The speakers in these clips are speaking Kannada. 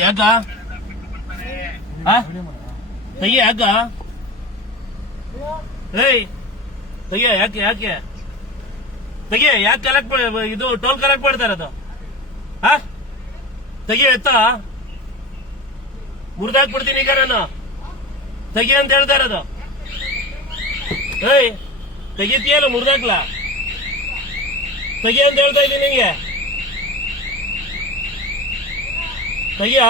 ಯಾಕ ತೆಗಿಯ ಯಾಕ ಏಯ್ ತೆಗಿಯ ಯಾಕೆ ಯಾಕೆ ತೆಗಿಯ ಯಾಕೆ ಕಲೆಕ್ಟ್ ಇದು ಟೋಲ್ ಕಲೆಕ್ಟ್ ಮಾಡ್ತಾ ಇರೋದು ತೆಗಿಯ ಎತ್ತ ಮುರಿದಾಕ್ಬಿಡ್ತೀನಿ ಈಗ ನಾನು ತೆಗಿ ಅಂತ ಹೇಳ್ತಾ ಇರೋದು ಏಯ್ ತೆಗಿತೀಯಲ್ಲ ಮುರಿದಾಕ್ಲ ತೆಗಿ ಅಂತ ಹೇಳ್ತಾ ಇದ್ದೀನಿ ನಿಂಗೆ ತೆಗಿಯ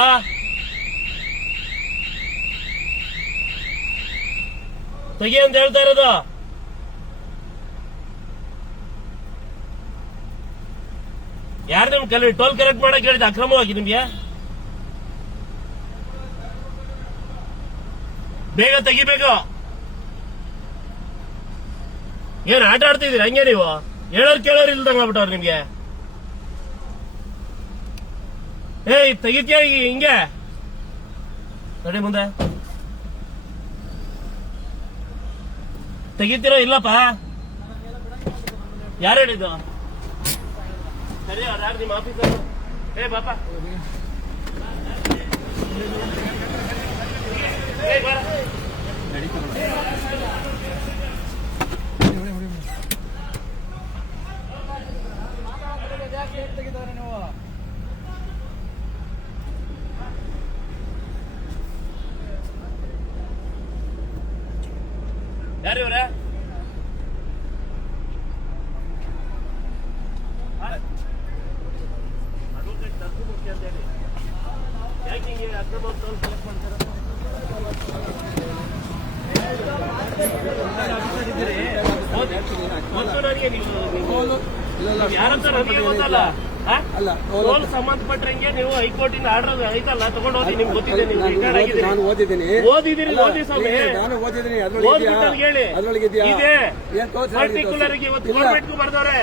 ತೆಗಿ ಅಂತ ಹೇಳ್ತಾ ಇರೋದು ಯಾರು ನಿಮ್ ಟೋಲ್ ಕಲೆಕ್ಟ್ ಮಾಡಕ್ ಹೇಳಿದ ಅಕ್ರಮವಾಗಿ ನಿಮ್ಗೆ ಬೇಗ ತೆಗಿಬೇಕು ಏನ್ ಆಟ ಆಡ್ತಿದ್ದೀರಿ ಹಂಗೆ ನೀವು ಹೇಳೋರ್ ಕೇಳೋರ್ ಇಲ್ದಂಗ ಆಗ್ಬಿಟ್ಟವ್ರು ನಿಮ್ಗೆ ಏಯ್ ತೆಗಿತೀಯ ಹಿಂಗೆ ನೋಡಿ ಮುಂದೆ ತೆಗಿತೀರೋ ಇಲ್ಲಪ್ಪ ಯಾರು ಹೇಳಿದ್ದು ಸರಿ ಯಾರು ನಿಮ್ಮ ಆಫೀಸರ್ ಏ ಬಾಪ ಯಾರು ಇವ್ರೆ ಅಡ್ವೊಕೇಟ್ ನರಸಿಂಹಮೂರ್ತಿ ಅಂತ ಹೇಳಿ ಯಾಕೆ ಹಿಂಗೆ ಅಕ್ರಮ ಕಲೆಕ್ಟ್ ಮಾಡ್ತಾರೆ ನನಗೆ ನೀವು ಯಾರಂತ ನನಗೆ ಗೊತ್ತಲ್ಲ ಟೋಲ್ ಸಂಬಂಧಪಟ್ಟಂಗೆ ನೀವು ಹೈಕೋರ್ಟಿನ ಆರ್ಡರ್ ಐತಲ್ಲ ತಗೊಂಡು ಹೋಗಿ ನಿಮ್ಗೆ ಗೊತ್ತಿದೆ ನೀವು ರಿಟೈರ್ಡ್ ಆಗಿದ್ದೀನಿ ಓದಿದಿರಿ ಓದಿ ಸ್ವಾಮಿ ಹೇಳಿ ಇದೆ ಪರ್ಟಿಕ್ಯುಲರ್ ಇವತ್ತು ಗೌರ್ಮೆಂಟ್ಗೂ ಬರ್ದವ್ರೆ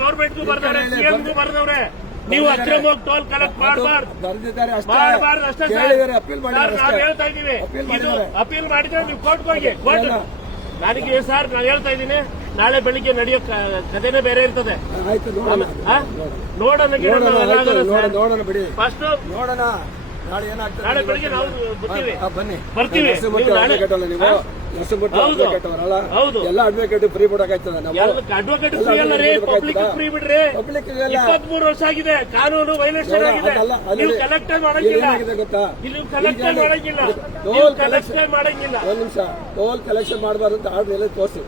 ಗೌರ್ಮೆಂಟ್ಗೂ ಬರ್ದವ್ರೆ ಸಿಎಂಗೂ ಬರ್ದವ್ರೆ ನೀವು ಅಕ್ರಮವಾಗಿ ಟೋಲ್ ಕಲೆಕ್ಟ್ ಮಾಡಬಾರ್ದು ಅಷ್ಟೇ ನಾವು ಹೇಳ್ತಾ ಇದೀವಿ ಇದು ಅಪೀಲ್ ಮಾಡಿದ್ರೆ ನೀವು ಕೋರ್ಟ್ಗೆ ಹೋಗಿ ಕೋರ್ಟ್ ನನಗೆ ಸರ್ ನಾನು ಹೇಳ್ತಾ ಇದ್ದೀನಿ ನಾಳೆ ಬೆಳಿಗ್ಗೆ ನಡೆಯೋ ಕಥೆನೇ ಬೇರೆ ಇರ್ತದೆ ನೋಡೋಣ ಬಿಡಿ ಫಸ್ಟ್ ನೋಡೋಣ ನಾಳೆ ಬೆಳಿಗ್ಗೆ ನಾವು ಬರ್ತೀವಿ ಹೌದು ಎಲ್ಲ ಅಡ್ವೊಕೇಟ್ ಫ್ರೀ ಬಿಡಕಾಯ್ತದ ಅಡ್ವೊಕೇಟ್ ಫ್ರೀ ಅಲ್ಲ ರೀ ಪಬ್ಲಿಕ್ ಫ್ರೀ ಬಿಡ್ರಿ 23 ವರ್ಷ ಆಗಿದೆ ಕಾನೂನು ವೈಲೇಷನ್ ಆಗಿದೆ ನೀವು ಕಲೆಕ್ಟ್ ಮಾಡಂಗಿಲ್ಲ ನೀವು ಕಲೆಕ್ಟ್ ಮಾಡಂಗಿಲ್ಲ ಒಂದ್ ನಿಮಿಷ ಟೋಲ್ ಕಲೆಕ್ಷನ್ ಮಾಡಬಾರ್ದು ಅಂತ ಆರ್ಡರ್ ಎಲ್ಲ ತೋರಿಸಿ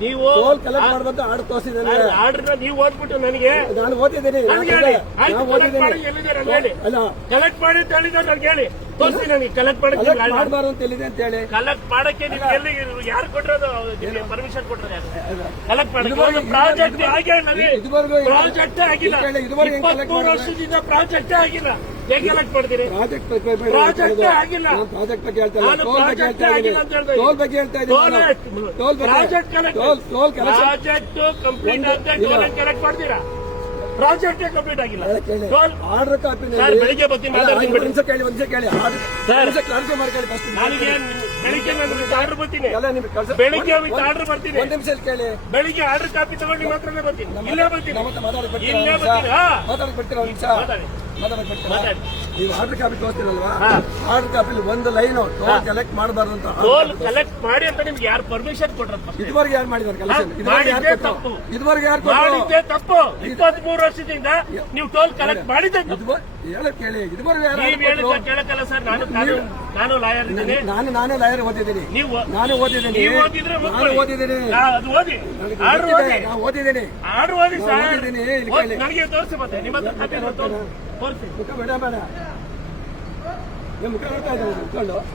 ನೀವು ಟೋಲ್ ಕಲೆಕ್ಟ್ ಮಾಡಬಾರ್ದು ಆರ್ಡರ್ ತೋರಿಸಿದ್ದೇನೆ ಆರ್ಡರ್ ನೀವು ಓದ್ಬಿಟ್ಟು ನನಗೆ ನಾನು ಓದಿದ್ದೀನಿ ಅಲ್ಲ ಕಲೆಕ್ಟ್ ಮಾಡಿ ಅಂತ ಹೇಳಿದ್ರೆ ನನಗೆ ಹೇಳಿ ತೋರಿಸಿ ನನಗೆ ಕಲೆಕ್ಟ್ ಮಾಡಬಾರ್ದು ಅಂತ ಹೇಳಿದೆ ಅಂತ ಹೇಳಿ ಕಲೆಕ್ಟ್ ಮಾಡಕ್ಕೆ ನಿಮ್ಗೆ ಎಲ್ಲಿ ಯಾರು ಕೊಟ್ಟಿರೋದು ಪರ್ಮಿಷನ್ ಕೊಟ್ಟರೆ ಕಲೆಕ್ಟ್ ಮಾಡಿ ಪ್ರಾಜೆಕ್ಟ್ ಪ್ರಾಜೆಕ್ಟ್ ಆಗಿಲ್ಲ 23 ವರ್ಷದಿಂದ ಪ್ರಾಜೆಕ್ಟ್ ಆಗಿಲ್ಲ ಹೇಗೆ ಕಲೆಕ್ಟ್ ಮಾಡ್ತೀರಿ ಪ್ರಾಜೆಕ್ಟ್ ಆಗಿಲ್ಲ ಪ್ರಾಜೆಕ್ಟ್ ಬಗ್ಗೆ ಹೇಳ್ತಾ ಟೋಲ್ ಬಗ್ಗೆ ಹೇಳ್ತಾ ಇದ್ದೀನಿ ಪ್ರಾಜೆಕ್ಟ್ ಪ್ರಾಜೆಕ್ಟ್ ಕಂಪ್ಲೀಟ್ ಅಂತ ಟೋಲ್ ಕಲೆಕ್ಟ್ ಮಾಡ್ತೀರಾ ಪ್ರಾಜೆಕ್ಟ್ ಕಂಪ್ಲೀಟ್ ಆಗಿಲ್ಲ ಆರ್ಡರ್ ಕಾಪಿ ಬೆಳಿಗ್ಗೆ ಬರ್ತೀನಿ ಮಾತಾಡ್ತೀನಿ ನನಗೆ ಬೆಳಿಗ್ಗೆ ಆರ್ಡರ್ ಬರ್ತೀನಿ ಬೆಳಿಗ್ಗೆ ಆರ್ಡರ್ ಬರ್ತೀನಿ ಒಂದ್ ನಿಮಿಷ ಕೇಳಿ ಬೆಳಿಗ್ಗೆ ಆರ್ಡರ್ ಕಾಪಿ ತಗೊಂಡು ಮಾತ್ರ ಬರ್ತೀನಿ ಇಲ್ಲೇ ಬರ್ತೀನಿ ಮಾತಾಡಕ್ ಬರ್ತೀರಾ ಒಂದ್ ನಿಮಿಷ ನೀವು ಆರ್ಡರ್ ಕಾಪಿ ತೋರಿಸ್ತೀರಲ್ವಾ ಆರ್ಡರ್ ಕಾಪಿಲಿ ಒಂದು ಲೈನ್ ಟೋಲ್ ಕಲೆಕ್ಟ್ ಮಾಡಬಾರ್ದು ಅಂತ ಟೋಲ್ ಕಲೆಕ್ಟ್ ಮಾಡಿ ಅಂತ ನಿಮ್ಗೆ ಯಾರು ಪರ್ಮಿಷನ್ ಕೊಟ್ರ ಇದುವರೆಗೆ ಯಾರು ಮಾಡಿದಾರೆ ಕಲೆಕ್ಷನ್ ಇದುವರೆಗೆ ಯಾರು ಮಾಡಿದ್ದೆ ತಪ್ಪು 23 ವರ್ಷದಿಂದ ನೀವು ಟೋಲ್ ಕಲೆಕ್ಟ್ ಮಾಡಿದ್ದೆ ಕೇಳಿ ಇದುವರೆಗೆ ಕೇಳಕ್ಕಲ್ಲ ಸರ್ ನಾನು ಲಾಯರ್ ಇದ್ದೀನಿ ನಾನೇ ಲಾಯರ್ ಓದಿದ್ದೀನಿ ನಾನು ಓದಿದ್ದೀನಿ ಅದು ಓದಿ ಆರ್ಡರ್ ಓದಿ ಓದಿದ್ದೀನಿ ಆರ್ಡರ್ ಓದಿ ಸರ್ ನನಗೆ ತೋರಿಸಿ ಮತ್ತೆ ನಿಮ್ಮ ಹತ್ರ ತೋರಿಸಿ ಮುಖ ಬೇಡ ಬೇಡ ಮುಖ ನೋಡ್ತಾ ಇದ್ದೀನಿ